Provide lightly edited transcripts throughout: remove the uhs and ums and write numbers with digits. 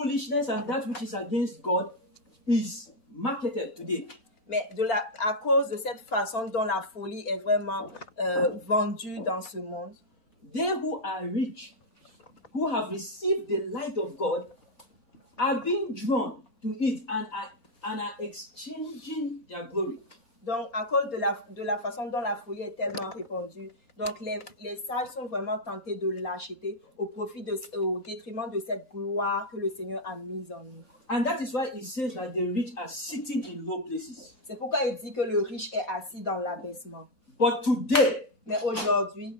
foolishness and that which is against God is marketed today. Mais à cause de cette façon dont la folie est vraiment vendue dans ce monde, they who are rich, who have received the light of God, are being drawn to it and are exchanging their glory. Donc, à cause de la façon dont la folie est tellement répandue, donc les sages sont vraiment tentés de l'acheter au détriment de cette gloire que le Seigneur a mise en nous. And that is why it says that the rich are sitting in low places. C'est pourquoi il dit que le riche est assis dans l'abaissement. But today, Mais aujourd'hui,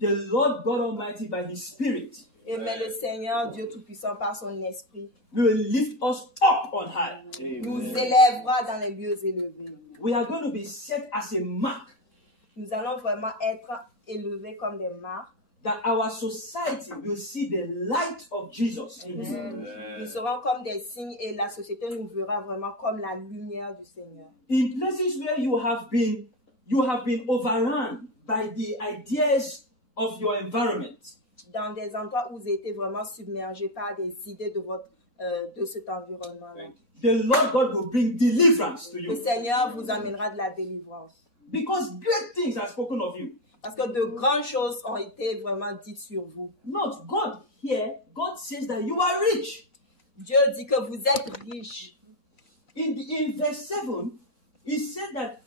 the Lord God Almighty by His Spirit mais le Seigneur, Dieu Tout-Puissant, par son esprit, will lift us up on high. nous élèvera dans les lieux élevés. We are going to be set as a mark Nous allons vraiment être élevés comme des marques. that our society will see the light of Jesus. Nous serons comme des signes et la société nous verra vraiment comme la lumière du Seigneur. In places where you have been overrun by the ideas of your environment, Dans des endroits où vous avez été vraiment submergés par des idées de cet environnement. the Lord God will bring deliverance to Le you. Seigneur vous amènera de la délivrance. Because great things are spoken of you. Parce que de grandes choses ont été vraiment dites sur vous. Not God here, God says that you are rich. Dieu dit que vous êtes riches. In verse 7, he said that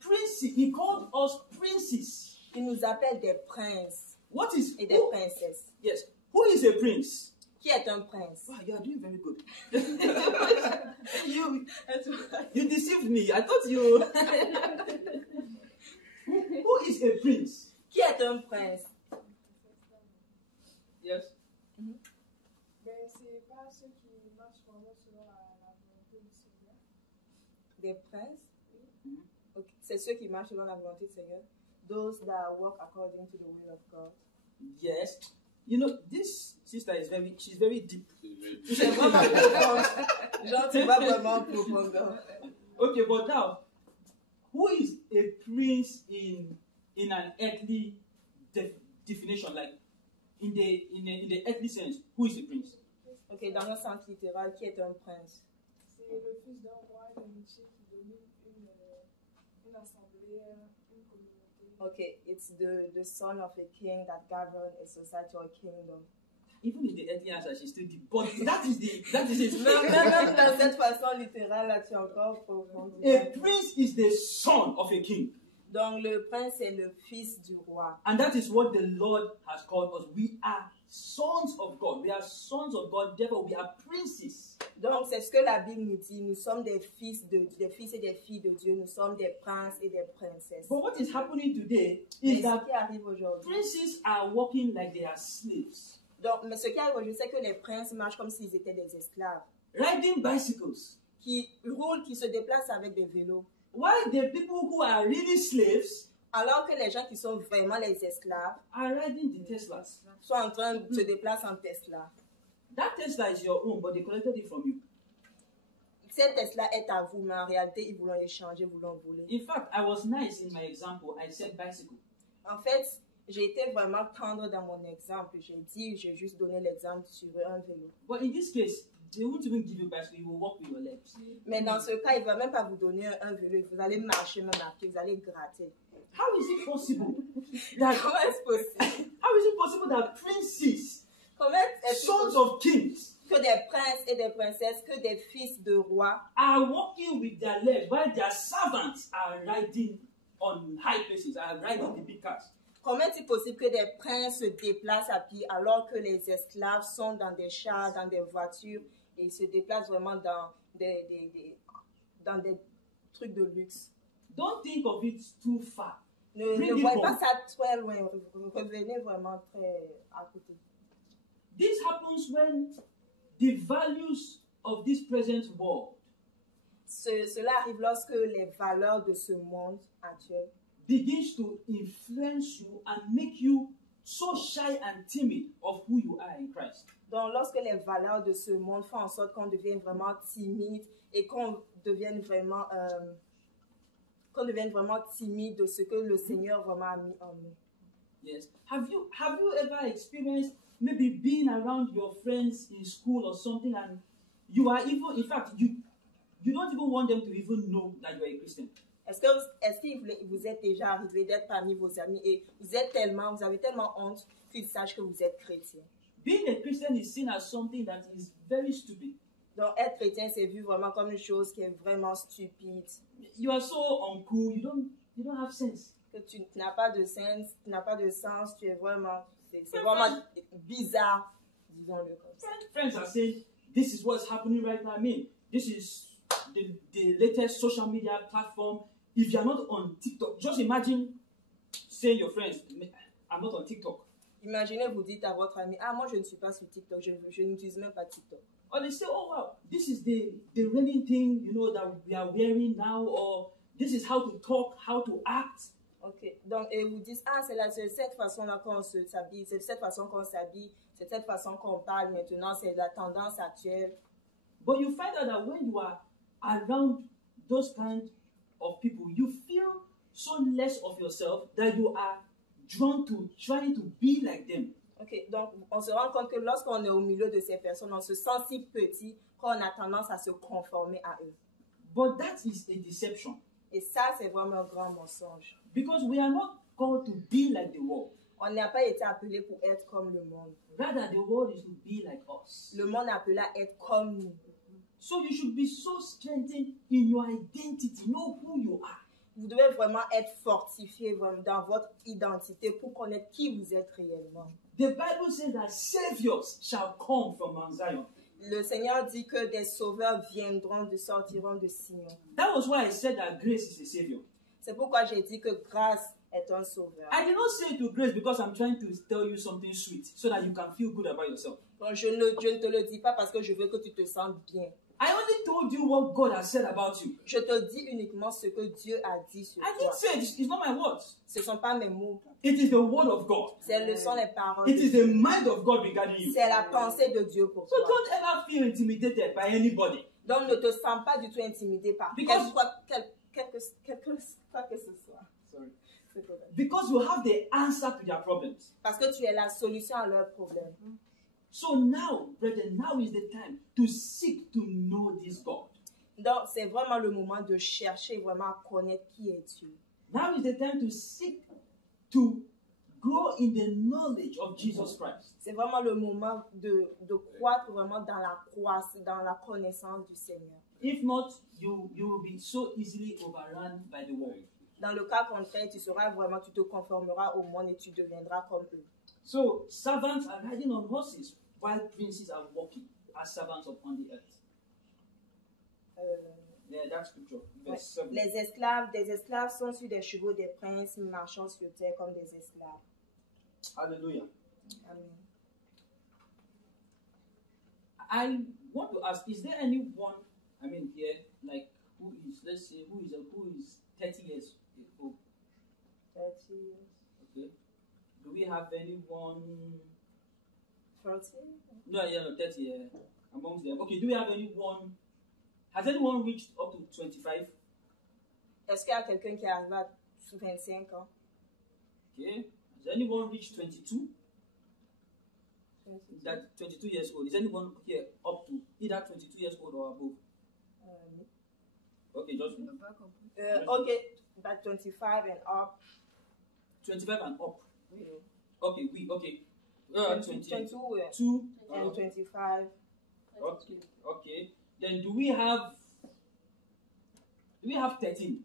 princes, he called us princes. Il nous appelle des princes What is et des princesses. Yes. Who is a prince? Qui est un prince? Wow, you are doing very good. you deceived me. I thought you. Who is a prince? Qui est un prince? Yes. Ben, c'est pas ceux qui marchent vraiment selon la volonté du Seigneur. Des princes? Okay. C'est ceux qui marchent selon la volonté du Seigneur. Those that walk according to the will of God. Yes. You know, this sister is she's very deep. C'est vraiment profond. Genre, tu vas vraiment profondeur. Okay, but now, who is a prince in an earthly definition, like in the earthly sense? Who is a prince? Ok, dans le sens littéral, qui est un prince? C'est le fils d'un roi héritier qui domine une assemblée, une communauté. Okay, it's the son of a king that governs a society or a kingdom. Even in the earthly answer, she's still deep. But that is it. Même dans cette façon littérale, là, tu es encore profond. A prince is the son of a king. Donc, le prince est le fils du roi. And that is what the Lord has called us. We are sons of God. We are sons of God. Therefore, we are princes. Donc, c'est ce que la Bible nous dit. Nous sommes des fils et des filles de Dieu. Nous sommes des princes et des princesses. But what is happening today Mais is ce that qui arrive aujourd'hui. princes are walking like they are slaves, Donc, mais ce qui arrive aujourd'hui, c'est que les princes marchent comme s'ils étaient des esclaves. riding bicycles. Qui roulent, qui se déplacent avec des vélos. While the people who are really slaves Alors que les gens qui sont vraiment les esclaves are riding the Teslas. sont en train de se déplacer en Tesla. That Tesla is your own, but they collected it from you. Cette Tesla est à vous, mais en réalité, ils vous l'ont échangé, vous l'ont volé. In fact, I was nice in my example. I said bicycle. En fait, j'ai été vraiment tendre dans mon exemple. J'ai juste donné l'exemple sur un vélo. But in this case, they won't even give you bicycle. You will walk with your legs. Mais dans ce cas, il ne va même pas vous donner un vélo. Vous allez marcher même à pied, vous allez gratter. How is it possible that Comment est-ce possible? how is it possible that princes, Comment est-ce sons of kings, que des princes et des princesses, que des fils de rois are walking with their legs while their servants are riding on high places, are riding the big cars? Comment est-il possible que des princes se déplacent à pied alors que les esclaves sont dans des chars, dans des voitures et se déplacent vraiment dans des trucs de luxe? Don't think of it too far. Ne voyez pas ça très loin, revenez vraiment très à côté. This happens when the values of this present world Cela arrive lorsque les valeurs de ce monde actuel begins to influence you and make you so shy and timid of who you are in Christ. Donc, lorsque les valeurs de ce monde font en sorte qu'on devienne vraiment timide et qu'on devienne vraiment timide de ce que le Seigneur vraiment a mis en nous. Yes. Have you ever experienced maybe being around your friends in school or something, and you are even, in fact, you don't even want them to even know that you are a Christian. Est-ce qu'il vous est déjà arrivé d'être parmi vos amis et vous avez tellement honte qu'ils sachent que vous êtes chrétien? Being a Christian is seen as something that is very stupid. Donc, être chrétien, c'est vu vraiment comme une chose qui est vraiment stupide. You are so uncool, you don't have sense. Que tu n'as pas de sens, tu es vraiment, c'est vraiment bizarre, disons-le comme ça. Friends are saying, this is what's happening right now. I mean, this is the latest social media platform. If you are not on TikTok, just imagine saying your friends, I'm not on TikTok. Imaginez, vous dites à votre ami, ah, moi je ne suis pas sur TikTok, je n'utilise même pas TikTok. Or they say, oh wow, this is the reigning thing, you know, that we are wearing now, or this is how to talk, how to act. Ok, donc et vous disent, ah, c'est cette façon-là qu'on s'habille, c'est cette façon qu'on s'habille, c'est cette façon qu'on parle maintenant, c'est la tendance actuelle. But you find out that when you are around those kind of people, you feel so less of yourself that you are drawn to trying to be like them. Ok, donc on se rend compte que lorsqu'on est au milieu de ces personnes, on se sent si petit qu'on a tendance à se conformer à eux. But that is a deception. Et ça, c'est vraiment un grand mensonge. Because we are not called to be like the world. On n'a pas été appelé pour être comme le monde. Rather, the world is to be like us. Le monde est appelé à être comme nous. So you should be so strengthened in your identity, know who you are. Vous devez vraiment être fortifié dans votre identité pour connaître qui vous êtes réellement. The Bible says that saviors shall come from Mount Zion. Le Seigneur dit que des sauveurs sortiront de Sion. That was why I said that grace is a savior. C'est pourquoi j'ai dit que grâce est un sauveur. I did not say it to grace because I'm trying to tell you something sweet so that you can feel good about yourself. Donc je ne te le dis pas parce que je veux que tu te sentes bien. I only told you what God has said about you. Je te dis uniquement ce que Dieu a dit sur I toi. didn't say it's not my words. Ce ne sont pas mes mots. It is the word of God. Ce sont les paroles. It is the mind of God regarding you. C'est la pensée de Dieu pour So toi. don't ever feel intimidated by anybody. Donc ne te sens pas du tout intimidé par Because- quoi que ce soit. Sorry. C'est correct. Because you have the answer to their problems. Parce que tu es la solution à leurs problèmes. So now, brethren, now is the time to seek to know this God. Donc c'est vraiment le moment de chercher vraiment à connaître qui est Dieu. Now is the time to seek to grow in the knowledge of Jesus Christ. C'est vraiment le moment de croître vraiment dans la connaissance du Seigneur. If not, you will be so easily overrun by the world. Dans le cas contraire, tu te conformeras au monde et tu deviendras comme eux. So servants are riding on horses while princes are walking as servants upon the earth. Yeah, that's scripture. Ouais. Verse 7. Des esclaves sont sur des chevaux des princes marchant sur terre comme des esclaves. Hallelujah. Amen. I want to ask, is there anyone, I mean here, like who is 30 years old? 30 years. Okay. Do we have anyone? 30? No, 30 amongst them. Okay, do we have anyone? Has anyone reached up to 25? Est-ce qu'il y a quelqu'un qui arrive à 25 ans? Okay. Has anyone reached 22? 22? That 22 years old. Is anyone here up to either 22 years old or above? Okay, just Okay, but 25 and up. 25 and up. Oui. Okay, okay. 22 Two. and 25. Okay. Then do we have 13?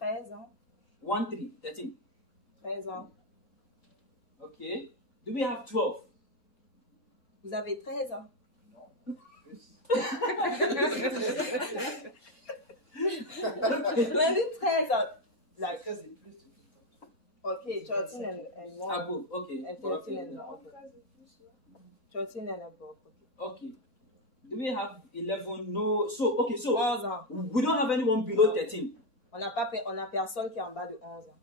13 ans. 13. 13 ans. Okay. Do we have 12? Vous avez 13 ans. Maybe 13 ans. Like, okay, 13 and more. Above. Okay. And 13 and more. 13 and above. Okay. Do we have 11? No. So 11 ans. we don't have anyone below 13. On n'a personne qui est en bas de 11 ans.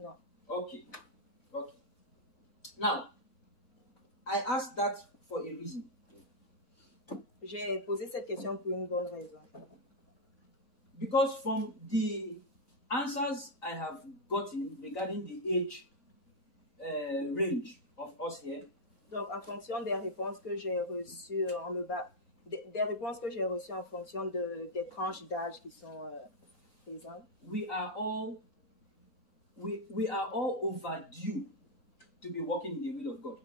Non. Okay. Now, I asked that for a reason. J'ai posé cette question pour une bonne raison. Because from the answers I have gotten regarding the age range of us here, Donc, en fonction des réponses que j'ai reçues, des réponses que j'ai reçues en fonction des tranches d'âge qui sont présentes, we are all overdue to be walking in the will of God.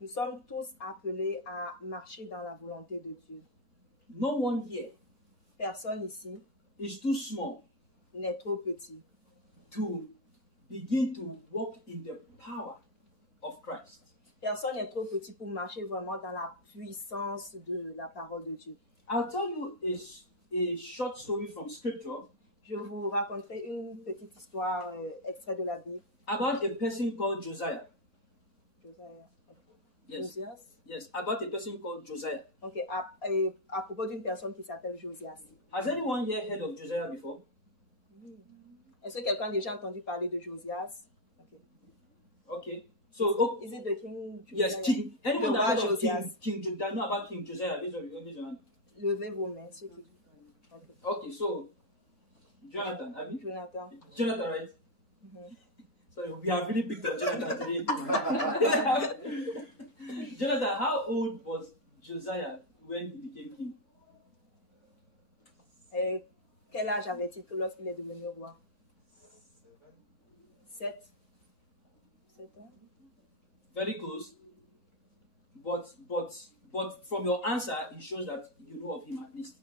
nous sommes tous appelés à marcher dans la volonté de Dieu. No one here Personne ici is too small n'est trop petit to begin to walk in the power of Christ. Personne n'est trop petit pour marcher vraiment dans la puissance de la parole de Dieu. I'll tell you a short story from scripture Je vous raconterai une petite histoire extrait de la Bible. about a person called Josiah. Josiah. Yes. Josias. Yes, about a person called Josiah. Ok, à propos d'une personne qui s'appelle Josias. Has anyone here heard of Josiah before? Est-ce que quelqu'un a déjà entendu parler de Josias? Ok. Okay. So, Is it the king Josiah? yes, King. Anyone Le that roi heard of Josias. King that know about King Josiah? Raise your hand. Levez vos mains, ceux qui... Ok. Okay, so Jonathan, have you? Jonathan. Jonathan, right? Mhm. Sorry, we have really picked up Jonathan today. Jonathan, how old was Josiah when he became king? Et quel âge avait-il lorsqu'il est devenu roi? 7 ans? Very close. But from your answer, it shows that you know of him at least.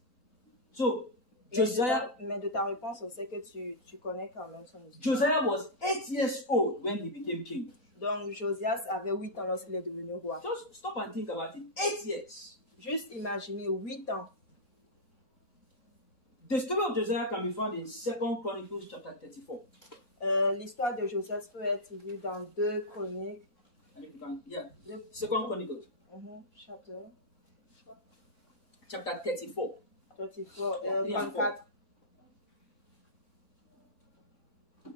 So Josiah Mais de ta réponse, on sait que tu connais quand même son histoire. Josiah was 8 years old when he became king. Donc Josias avait 8 ans lorsqu'il est devenu roi. Just stop and think about it. 8 years. Juste imaginez 8 ans. The story of Josiah can be found in 2 Chronicles chapter 34. L'histoire de Josias peut être vue dans 2 Chroniques. And if you can, yeah, Deux- 2 Chronicles chapter 34. 34, Yeah, 34.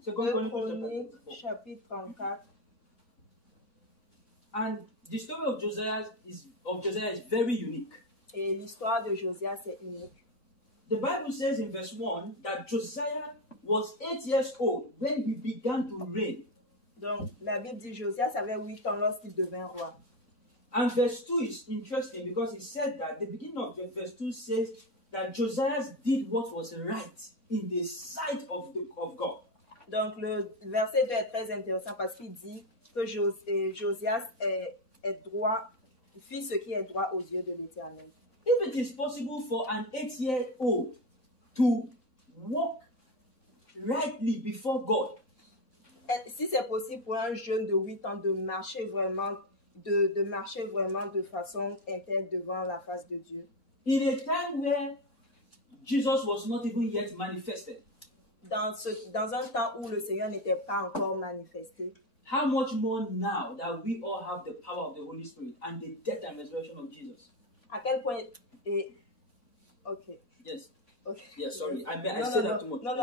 2 2 Chronicles Chroniques, chapter 34. chapitre 34. And the story of Josiah is very unique. Et l'histoire de Josias est unique. The Bible says in verse 1 that Josiah was 8 years old when he began to reign. Donc la Bible dit Josias avait 8 ans lorsqu'il devint roi. And verse 2 is interesting because it said that the beginning of verse 2 says that Josiah did what was right in the sight of God. Donc le verset 2 est très intéressant parce qu'il dit que Josias est droit, fit ce qui est droit aux yeux de l'Éternel. If it is possible for an 8-year-old to walk rightly before God, Et si c'est possible pour un jeune de 8 ans de marcher vraiment de façon intègre devant la face de Dieu, in a time where Jesus was not even yet manifested, dans un temps où le Seigneur n'était pas encore manifesté, how much more now that we all have the power of the Holy Spirit and the death and resurrection of Jesus? à quel point ok. Yes. Okay. Yeah, sorry. I Non, said non, that too much. non,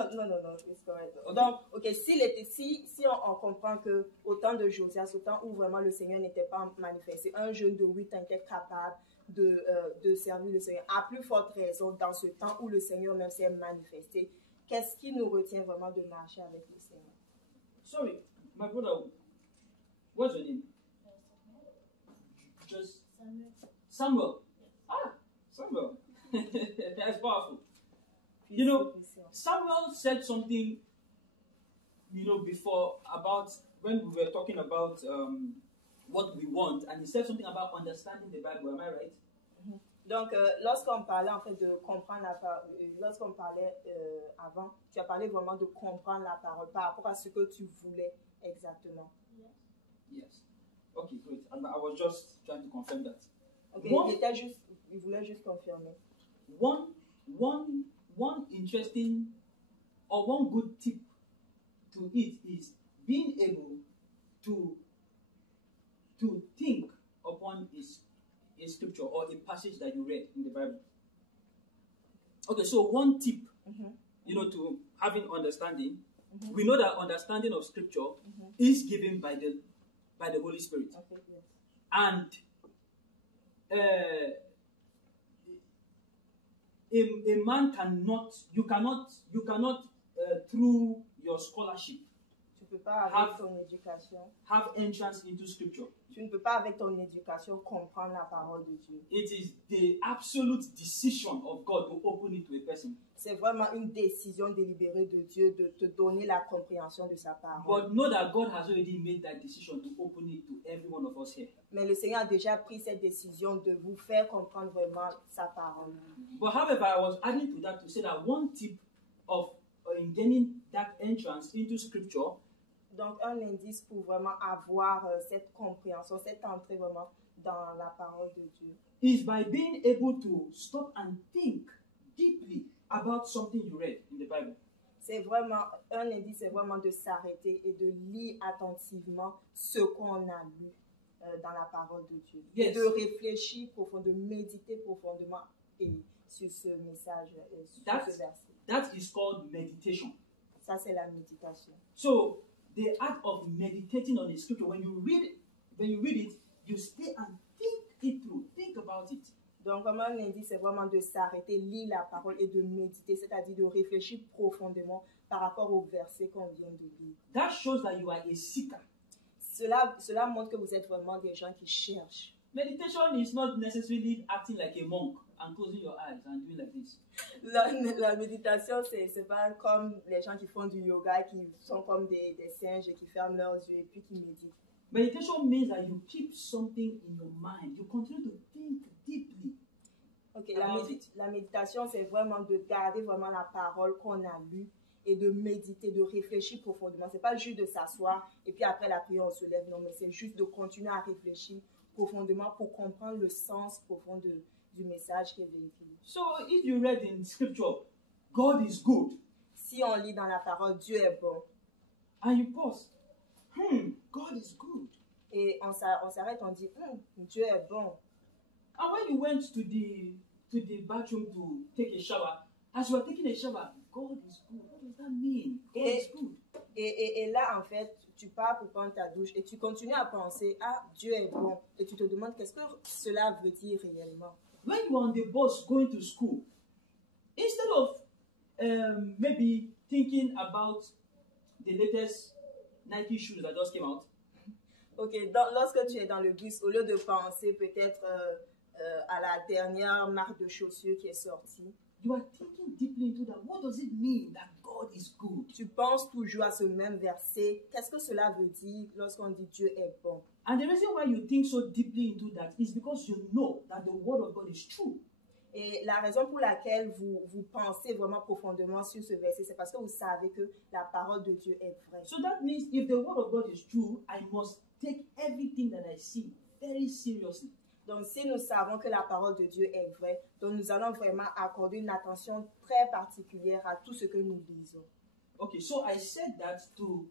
it's correct. Okay. Donc, si on comprend que au temps de Josias, au temps où vraiment le Seigneur n'était pas manifesté, un jeune de 8 ans était capable de servir le Seigneur. À plus forte raison, dans ce temps où le Seigneur même s'est manifesté, qu'est-ce qui nous retient vraiment de marcher avec le Seigneur? Sorry, my brother. What's your name? Just Samuel. Ah, Samuel. That's powerful. You know, Samuel said something, before about when we were talking about what we want, and he said something about understanding the Bible. Am I right? Donc, lorsqu'on parlait en fait de comprendre la parole, lorsqu'on parlait avant, tu as parlé vraiment de comprendre la parole par rapport à ce que tu voulais exactement. Yes. Okay, great. I was just trying to confirm that. Okay, il voulait juste confirmer. One interesting or one good tip to it is being able to think upon a scripture or a passage that you read in the Bible. Okay, so one tip, to having understanding, we know that understanding of scripture is given by the Holy Spirit. Okay, yes. And a man cannot through your scholarship, Tu peux pas avec ton éducation. have entrance into scripture. Tu ne peux pas avec ton éducation comprendre la parole de Dieu. It is the absolute decision of God to open it to a person. C'est vraiment une décision délibérée de Dieu de te donner la compréhension de sa parole. But know that God has already made that decision to open it to every one of us here. Mais le Seigneur a déjà pris cette décision de vous faire comprendre vraiment sa parole. But however, I was adding to that to say that one tip of in gaining that entrance into scripture Donc, un indice pour vraiment avoir cette compréhension, cette entrée vraiment dans la parole de Dieu. is by being able to stop and think deeply about something you read in the Bible. C'est vraiment, un indice, c'est vraiment de s'arrêter et de lire attentivement ce qu'on a lu dans la parole de Dieu. Yes. Et de réfléchir profondément, de méditer profondément et sur ce message, sur ce verset. That is called meditation. Ça, c'est la méditation. So the act of meditating on the scripture, when you read it, you stay and think it through, think about it. Donc, comme un indice, c'est vraiment de s'arrêter, lire la parole et de méditer, c'est-à-dire de réfléchir profondément par rapport au verset qu'on vient de lire. That shows that you are a seeker. Cela montre que vous êtes vraiment des gens qui cherchent. Meditation is not necessarily acting like a monk and closing your eyes and doing like this. La méditation, c'est pas comme les gens qui font du yoga, qui sont comme des singes et qui ferment leurs yeux et puis qui méditent. Meditation means that you keep something in your mind. You continue to think deeply. Ok, about it. la méditation, c'est vraiment de garder vraiment la parole qu'on a lue et de méditer, de réfléchir profondément. C'est pas juste de s'asseoir et puis après la prière, on se lève. Non, mais c'est juste de continuer à réfléchir profondément pour comprendre le sens profond du message qui est véhiculé. So if you read in scripture, God is good, Si on lit dans la parole, Dieu est bon, and you pause, God is good. et on s'arrête, on dit, Dieu est bon. And when you went to the bathroom to take a shower, as you are taking a shower, God is good. What does that mean? God is good. Et là, en fait, tu pars pour prendre ta douche et tu continues à penser, Dieu est bon. Et tu te demandes, qu'est-ce que cela veut dire réellement? When you are on the bus going to school, instead of maybe thinking about the latest Nike shoes that just came out, Ok, lorsque tu es dans le bus, au lieu de penser peut-être à la dernière marque de chaussures qui est sortie, you are thinking deeply into that. What does it mean that God is good? tu penses toujours à ce même verset. Qu'est-ce que cela veut dire lorsqu'on dit Dieu est bon? And the reason why you think so deeply into that is because you know that the word of God is true. Et la raison pour laquelle vous pensez vraiment profondément sur ce verset, c'est parce que vous savez que la parole de Dieu est vraie. So that means if the word of God is true, I must take everything that I see very seriously. Donc, si nous savons que la parole de Dieu est vraie, donc nous allons vraiment accorder une attention très particulière à tout ce que nous lisons. Okay, so I said that to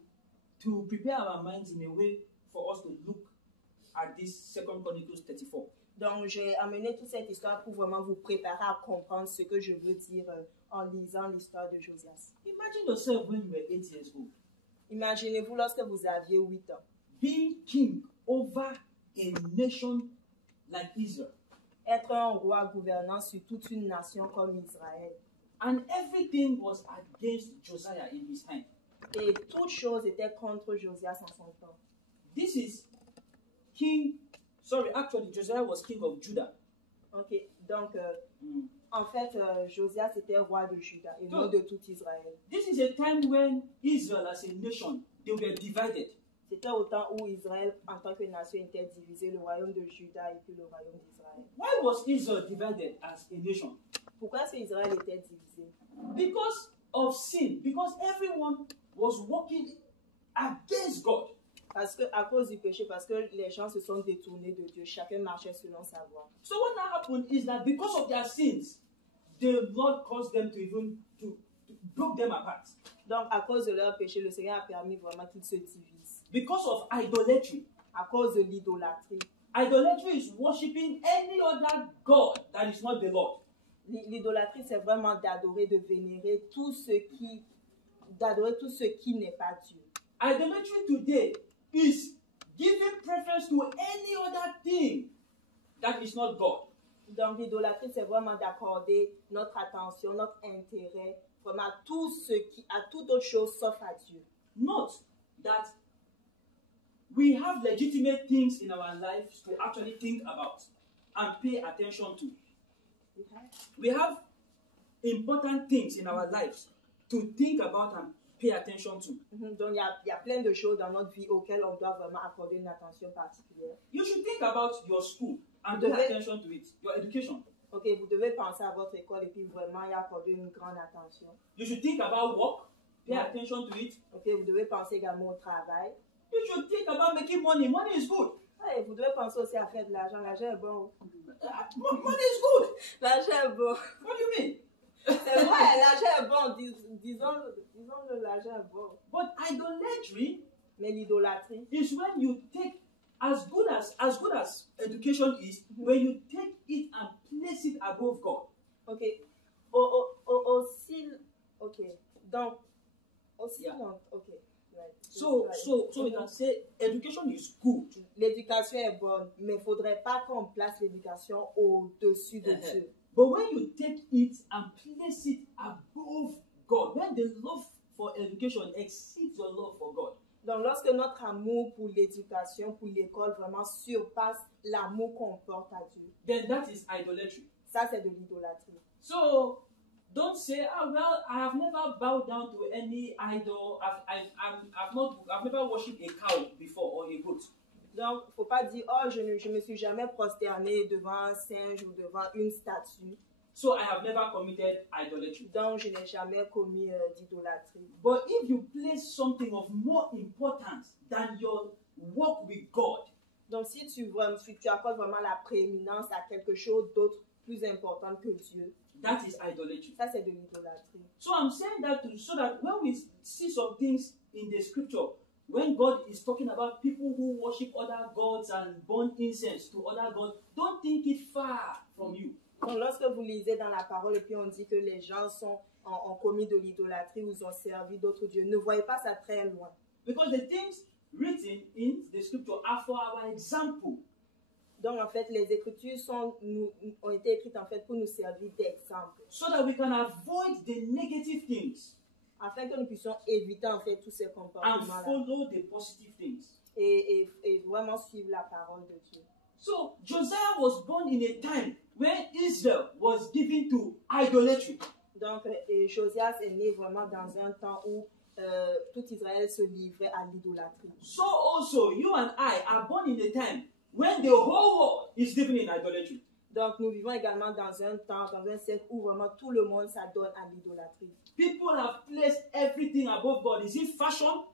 prepare our minds in a way for us to look at this 2 Chronicles 34. Donc, j'ai amené toute cette histoire pour vraiment vous préparer à comprendre ce que je veux dire en lisant l'histoire de Josias. Imagine yourself when you were 8 years old, Imaginez-vous lorsque vous aviez 8 ans, being king over a nation like Israel, être un roi gouvernant sur toute une nation comme Israël. and everything was against Josiah in his time. Et toute chose était contre Josias en son temps. This is actually Josiah was king of Judah. Ok, donc en fait, Josias était roi de Juda et non de tout Israël. This is a time when Israel as a nation, they were divided. C'était au temps où Israël, en tant que nation, était divisé, le royaume de Juda et puis le royaume d'Israël. Why was Israel divided as a nation? Pourquoi est-ce qu'Israël était divisé? Because of sin. Because everyone was walking against God. Parce que, à cause du péché, parce que les gens se sont détournés de Dieu, chacun marchait selon sa voie. So what now happened is that because of their sins, the Lord caused them to broke them apart. Donc, à cause de leur péché, le Seigneur a permis vraiment qu'ils se divisent. Because of idolatry. À cause de l'idolâtrie. Idolatry is worshiping any other God that is not the Lord. L'idolâtrie, c'est vraiment d'adorer, de vénérer tout ce qui n'est pas Dieu. Idolatry today is giving preference to any other thing that is not God. Donc, l'idolâtrie, c'est vraiment d'accorder notre attention, notre intérêt, vraiment à toute autre chose sauf à Dieu. Note, that we have legitimate things in our lives to actually think about and pay attention to. We have important things in our lives to think about and pay attention to. Donc, il y a plein de choses dans notre vie auxquelles on doit vraiment accorder une attention particulière. You should think about your school and pay attention to it, your education. Ok, vous devez penser à votre école et puis vraiment y accorder une grande attention. You should think about work, pay attention to it. Ok, vous devez penser également au travail. You should think about making money. Money is good. Et vous devez penser aussi à faire de l'argent. L'argent est bon. Money is good. L'argent est bon. What do you mean? C'est vrai, l'argent est bon. Disons-le, l'argent est bon. But idolatry Mais l'idolâtrie, is when you take as good as education is, when you take it and place it above God. ok. Aussi, ok. Donc, aussi, Yeah. non, ok. Right. So we can say education is good. L'éducation est bonne, mais il ne faudrait pas qu'on place l'éducation au-dessus de Dieu. But when you take it and place it above God, when the love for education exceeds your love for God, Donc, lorsque notre amour pour l'éducation, pour l'école, vraiment surpasse l'amour qu'on porte à Dieu, then that is idolatry. ça, c'est de l'idolâtrie. So don't say, "Oh well, I have never bowed down to any idol. I've never worshipped a cow before or a goat." Donc, il ne faut pas dire, oh, je ne me suis jamais prosterné devant un singe ou devant une statue. So I have never committed idolatry. Donc, je n'ai jamais commis d'idolâtrie. But if you place something of more importance than your walk with God, Donc, si tu accordes vraiment la prééminence à quelque chose d'autre plus important que Dieu, that is idolatry. ça, c'est de l'idolâtrie. So I'm saying that so that when we see some things in the scripture, when God is talking about people who worship other gods and burn incense to other gods, don't think it far from you. Donc, lorsque vous lisez dans la parole et puis on dit que les gens ont commis de l'idolâtrie ou ils ont servi d'autres dieux, ne voyez pas ça très loin. Because the things written in the scripture are for our example. Donc, en fait, les Écritures ont été écrites en fait pour nous servir d'exemple, So that we can avoid the negative things afin que nous puissions éviter en fait tous ces and comportements-là follow the positive things. et vraiment suivre la parole de Dieu. So Josiah was born in a time when Israel was given to idolatry. Donc, Josias est né vraiment dans un temps où tout Israël se livrait à l'idolâtrie. So also you and I are born in a time when the whole world is living in idolatry. Donc, nous vivons également dans un temps, dans un siècle où vraiment tout le monde s'adonne à l'idolâtrie. People have placed everything above God. Is it fashion?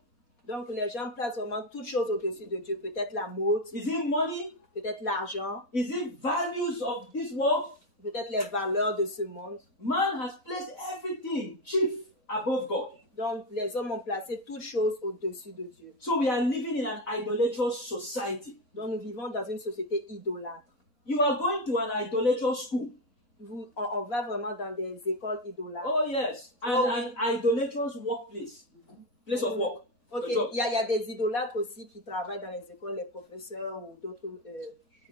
Donc, les gens placent vraiment toutes choses au-dessus de Dieu. Peut-être la mode, Is it money? peut-être l'argent, Is it values of this world? peut-être les valeurs de ce monde. Man has placed everything chief above God. Donc, les hommes ont placé toutes choses au-dessus de Dieu. So we are living in an idolatrous society. Donc, nous vivons dans une société idolâtre. You are going to an idolatrous school. On va vraiment dans des écoles idolâtres. Oh yes, Oh, and an idolatrous workplace, place of work. Ok, The job. il y a des idolâtres aussi qui travaillent dans les écoles, les professeurs ou d'autres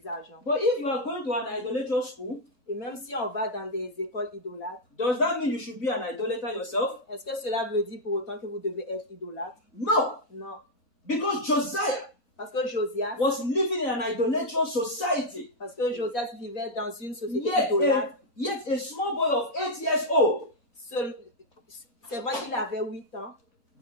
agents. But if you are going to an idolatrous school, Et même si on va dans des écoles idolâtres, does that mean you should be an idolater yourself? est-ce que cela veut dire pour autant que vous devez être idolâtre? No, Non. because Josiah Parce que Josias was living in an idolatrous society. vivait dans une société Yet idolâtre. a small boy of 8 years old C'est vrai qu'il avait 8 ans.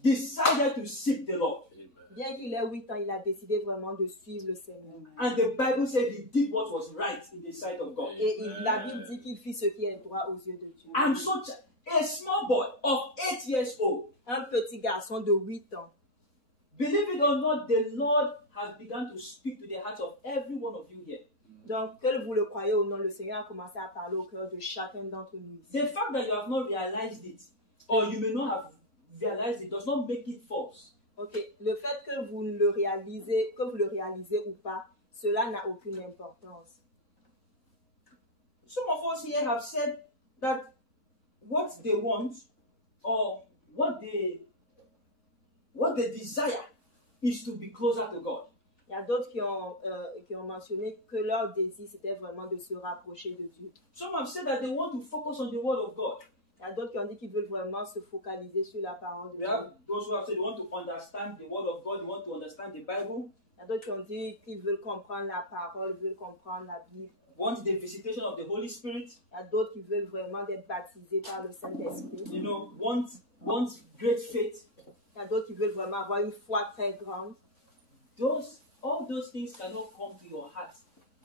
decided to seek the Lord. Bien qu'il ait 8 ans, il a décidé vraiment de suivre le Seigneur. And the Bible said he did what was right in the sight of God. Et la Bible dit qu'il fit ce qui est droit aux yeux de Dieu. I'm such a small boy of 8 years old. Un petit garçon de 8 ans. Believe it or not, the Lord has begun to speak to the hearts of every one of you here. Donc, que vous le croyez ou non, le Seigneur a commencé à parler au cœur de chacun d'entre nous. The fact that you have not realized it, or you may not have realized it, does not make it false. Ok, le fait que vous le réalisez ou pas, cela n'a aucune importance. Some of us here have said that what they want, or what they desire, is to be closer to God. Il y a d'autres qui ont mentionné que leur désir, c'était vraiment de se rapprocher de Dieu. Some have said that they want to focus on the Word of God. Il Il y a d'autres qui ont dit qu'ils veulent vraiment se focaliser sur la parole de We Dieu. have those who have said they want to understand the word of God, they want to understand the Bible, Il y a d'autres qui ont dit qu'ils veulent comprendre la parole, veulent comprendre la Bible. want the visitation of the Holy Spirit, Il y a d'autres qui veulent vraiment être baptisés par le Saint-Esprit. you know, want great faith. Il y a d'autres qui veulent vraiment avoir une foi très grande. All those things cannot come to your heart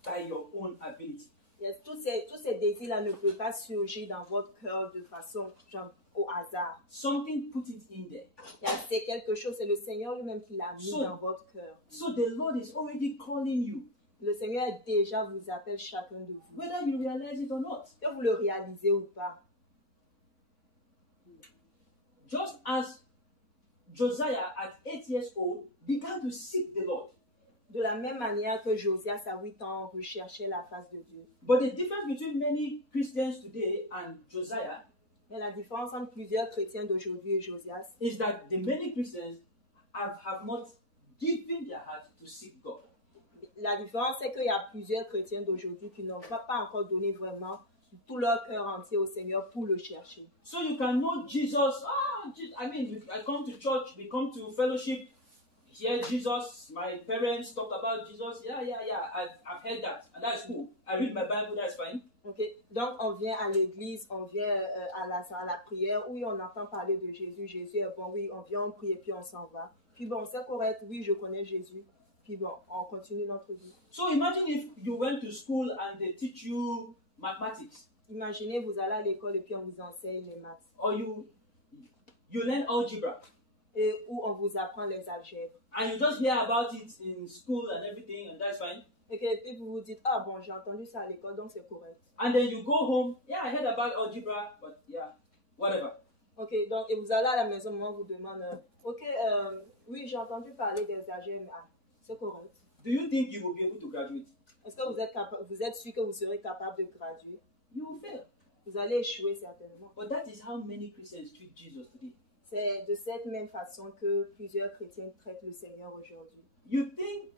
by your own ability. Yes, tous ces désirs-là ne peuvent pas surgir dans votre cœur de façon genre, au hasard. Something put it in there. C'est quelque chose, c'est le Seigneur lui-même qui l'a mis So- dans votre cœur. So the Lord is already calling you, Le Seigneur déjà vous appelle chacun de vous. whether you realize it or not. Que vous le réalisez ou pas. Just as Josiah at 8 years old began to seek the Lord. De la même manière que Josias à 8 ans recherchait la face de Dieu. But the difference between many Christians today and Josiah Mais la différence entre plusieurs chrétiens d'aujourd'hui et Josias, is that the many Christians have not given their heart to seek God. la différence c'est qu'il y a plusieurs chrétiens d'aujourd'hui qui n'ont pas encore donné vraiment tout leur cœur entier au Seigneur pour le chercher. So you can know Jesus. I mean, I come to church, we come to fellowship, hear Jesus. My parents talk about Jesus. Yeah. I've heard that, and that's cool. I read my Bible, that's fine. Okay? Donc on vient à l'église, on vient à la prière, oui on entend parler de Jésus, Jésus est bon, oui on vient, on prie et puis on s'en va. Puis bon c'est correct, oui je connais Jésus, puis bon on continue notre vie. So imagine if you went to school and they teach you mathematics, Imaginez vous allez à l'école et puis on vous enseigne les maths, or you learn algebra, et où on vous apprend les algèbres. and you just hear about it in school and everything, and that's fine. Et puis vous vous dites, ah bon j'ai entendu ça à l'école donc c'est correct. And then you go home. Yeah, I heard about algebra, but yeah, whatever. Ok, donc et vous allez à la maison, maman vous demande, oui j'ai entendu parler des algèbres, ah c'est correct. Do you think you will be able to graduate? Est-ce que vous êtes sûr que vous serez capable de graduer? You will fail. Vous allez échouer certainement. But that is how many Christians treat Jesus today. C'est de cette même façon que plusieurs chrétiens traitent le Seigneur aujourd'hui. You think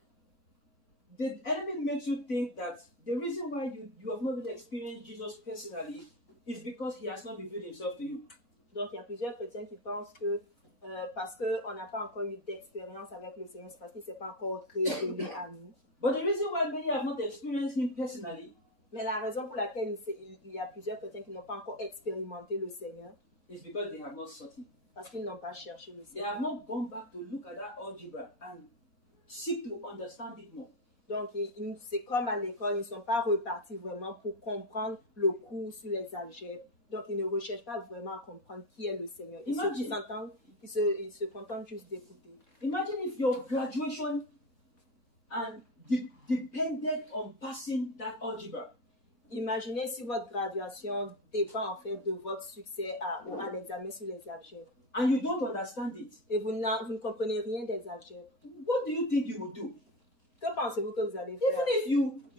the enemy makes you think that the reason why you have not really experienced Jesus personally is because he has not revealed himself to you. Donc il y a plusieurs chrétiens qui pensent que parce qu'on n'a pas encore eu d'expérience avec le Seigneur, c'est parce qu'il ne s'est pas encore révélé à nous. But the reason why many have not experienced him personally Mais la raison pour laquelle il y a plusieurs chrétiens qui n'ont pas encore expérimenté le Seigneur, is because they have not sought him. parce qu'ils n'ont pas cherché le They Seigneur. have not gone back to look at that algebra and seek to understand it more. Donc c'est comme à l'école, ils ne sont pas repartis vraiment pour comprendre le cours sur les algèbres. Donc ils ne recherchent pas vraiment à comprendre qui est le Seigneur. Ils se contentent juste d'écouter. Imagine if your graduation and depended on passing that algebra. Imaginez si votre graduation dépend en fait de votre succès à l'examen sur les algèbres. And you don't understand it. Et vous ne comprenez rien des algèbres. What do you think you will do? Que pensez-vous que vous allez faire? Even if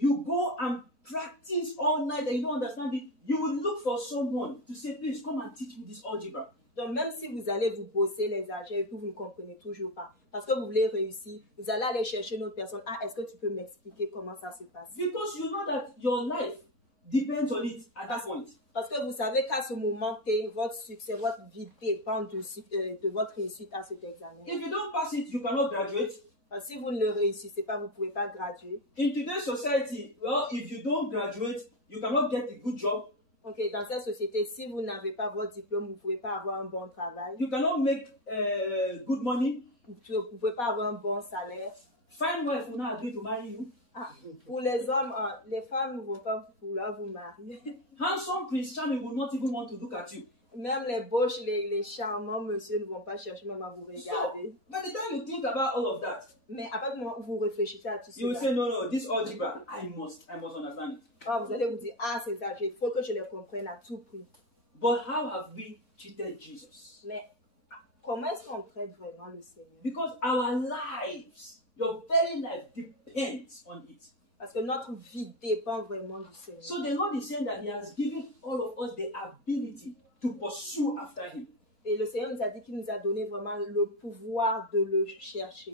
you go and practice all night and you don't understand it, you will look for someone to say, please come and teach me this algebra. Donc même si vous allez vous bosser les algèbres et que vous ne comprenez toujours pas, parce que vous voulez réussir, vous allez aller chercher une autre personne. Ah, est-ce que tu peux m'expliquer comment ça se passe? Because you know that your life depends on it at that point. Parce que vous savez qu'à ce moment T, votre succès, votre vie dépend de votre réussite à cet examen. If you don't pass it, you cannot graduate. Si vous ne le réussissez pas, vous ne pouvez pas graduer. In today's society, well, if you don't graduate, you cannot get a good job. Okay, dans cette société, si vous n'avez pas votre diplôme, vous ne pouvez pas avoir un bon travail. You cannot make good money. Vous ne pouvez pas avoir un bon salaire. Fine wife will not agree to marry you. Ah, pour les hommes, les femmes ne vont pas vouloir vous marier. Handsome Prince Charming will not even want to look at you. Même les beaux, les charmants monsieur ne vont pas chercher même à vous regarder. So, by the time you think about all of that, Mais à partir du moment où vous réfléchissez à tout you will cela, say, no, this algebra, I must understand it. vous allez vous dire, ah c'est ça, il faut que je les comprenne à tout prix. But how have we treated Jesus? Mais comment est-ce qu'on traite vraiment le Seigneur? Because our lives, your very life depends on it. Parce que notre vie dépend vraiment du Seigneur. So the Lord is saying that He has given all of us the ability to pursue after Him. Et le Seigneur nous a dit qu'il nous a donné vraiment le pouvoir de le chercher.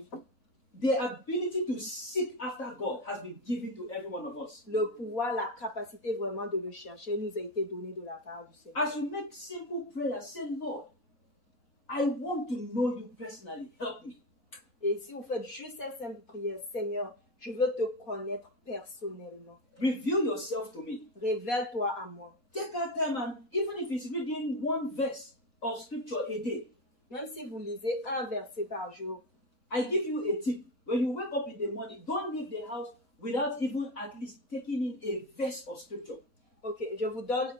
The the ability to seek after God has been given to every one of us. Le pouvoir, la capacité vraiment de le chercher nous a été donné de la part du Seigneur. As you make simple prayers, say, Lord, I want to know you personally. Help me. Et si vous faites juste cette simple prière, Seigneur, je veux te connaître personnellement. Reveal yourself to me. Révèle-toi à moi. Take out time and even if it's reading one verse of scripture a day, Même si vous lisez un verset par jour, I give you a tip. When you wake up in the morning, don't leave the house without even at least taking in a verse of scripture. ok, je vous donne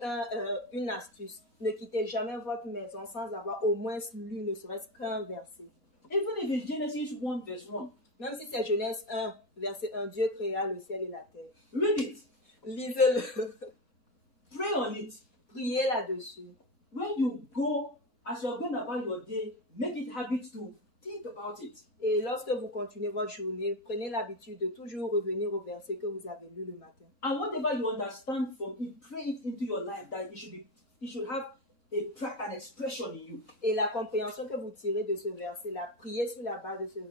une astuce. Ne quittez jamais votre maison sans avoir au moins lu ne serait-ce qu'un verset. Even if it's Genesis 1 verse 1, Même si c'est Genèse 1, verset 1, Dieu créa le ciel et la terre. read it. Lisez-le. Pray on it. Priez là-dessus. When you go, as you're going about your day, make it habit to think about it. Et lorsque vous continuez votre journée, prenez l'habitude de toujours revenir au verset que vous avez lu le matin. And whatever you understand from it, pray it into your life that it should have an expression in you. Et la compréhension que vous tirez de ce verset-là, priez sur la base de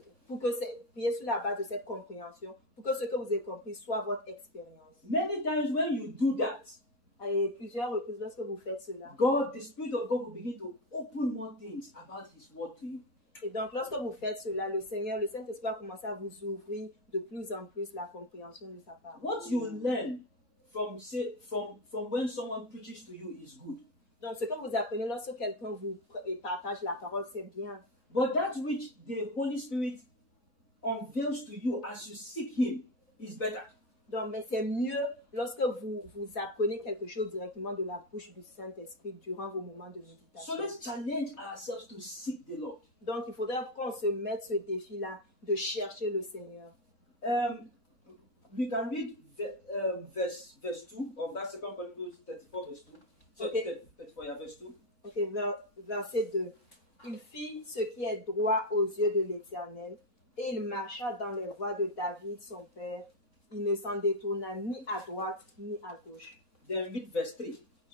priez sur la base de cette compréhension pour que ce que vous avez compris soit votre expérience. Many times when you do that, Et plusieurs reprises, lorsque vous faites cela, the Spirit of God will begin to open more things about His Word to you. et donc lorsque vous faites cela, le Seigneur, le Saint-Esprit va commencer à vous ouvrir de plus en plus la compréhension de sa part. What you learn from when someone preaches to you is good. Donc ce que vous apprenez lorsque quelqu'un vous partage la parole, c'est bien. But that which the Holy Spirit unveils to you as you seek Him is better. Donc, mais c'est mieux lorsque vous apprenez quelque chose directement de la bouche du Saint-Esprit durant vos moments de méditation. So let's challenge ourselves to seek the Lord. Donc, il faudrait qu'on se mette ce défi-là de chercher le Seigneur. We can read verse 2 of that 2 Chronicles 34 verse 2. So, Okay. 34, yeah, verse 2. Ok, verset 2. Il fit ce qui est droit aux yeux de l'Éternel, et il marcha dans les voies de David, son père. Il ne s'en détourna ni à droite ni à gauche. Then read verse 3.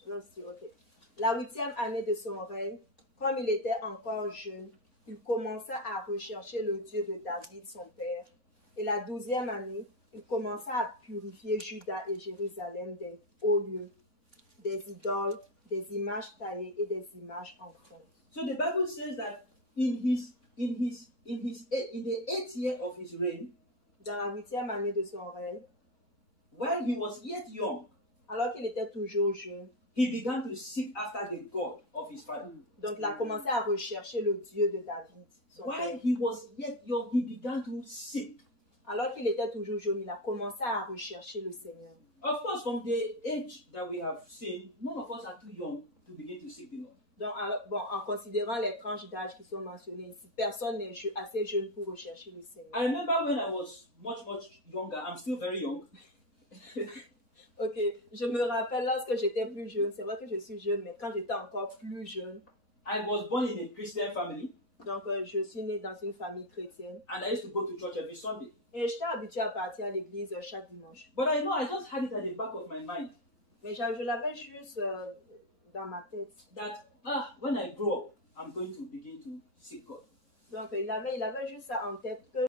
Ok. La 8e année de son règne, comme il était encore jeune, il commença à rechercher le Dieu de David, son père. Et la 12e année, il commença à purifier Juda et Jérusalem des hauts lieux, des idoles, des images taillées et des images en fonte. So the Bible says that in the 8th year of his reign, Dans la 8e année de son règne, while he was yet young, alors qu'il était toujours jeune, he began to seek after the God of his father. donc il a commencé à rechercher le Dieu de David, son While père. he was yet young, he began to seek. Alors qu'il était toujours jeune, il a commencé à rechercher le Seigneur. Of course, from the age that we have seen, none of us are too young to begin to seek the Lord. Donc, en considérant les tranches d'âge qui sont mentionnées ici, personne n'est assez jeune pour rechercher le Seigneur. I remember when I was much younger. I'm still very young. Ok, je me rappelle lorsque j'étais plus jeune, c'est vrai que je suis jeune, mais quand j'étais encore plus jeune, I was born in a Christian family, donc je suis née dans une famille chrétienne and I used to go to church every Sunday. et j'étais habituée à partir à l'église chaque dimanche. But I know I just had it at the back of my mind Mais je l'avais juste dans ma tête. that when I grow up, I'm going to begin to seek God. Donc il avait juste ça en tête que